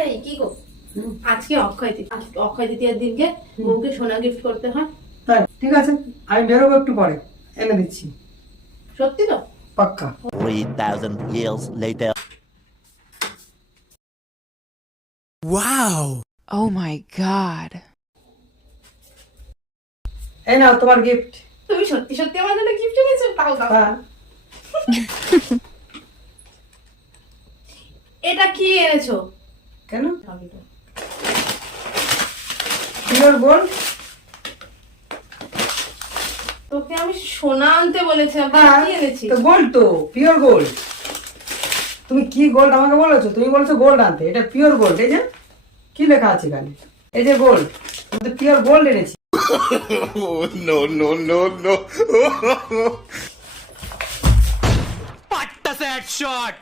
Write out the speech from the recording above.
এই কি গো, আজকে অক্ষয় তৃতীয়ার দিনকে বউকে সোনা গিফট করতে হয়। তাই ঠিক আছে, আমি বেরোবো একটু পরে, এনে দিচ্ছি। সত্যি তো? পাক্কা। 3,000 years later. Wow! Oh my god. এই নাও তোমার গিফট। তুমি সত্যি সত্যি আমার জন্য গিফট এনেছো? দাও দাও। হ্যাঁ, এটা কি এনেছো? কেন? Pure gold. তোকে আমি সোনা আনতে বলেছিলাম, তুই হ্যাঁ, কি এনেছিস? তো গোল্ড, তো পিওর গোল্ড। তুমি কি গোল্ড আমাকে বলেছো? তুমি বলেছো গোল্ড আনতে, এটা পিওর গোল্ড। এই যে কি লেখা আছে এখানে, এই যে গোল্ড, আমি তো পিওর গোল্ড এনেছি। Oh, no, no, no, no. What a sad shot!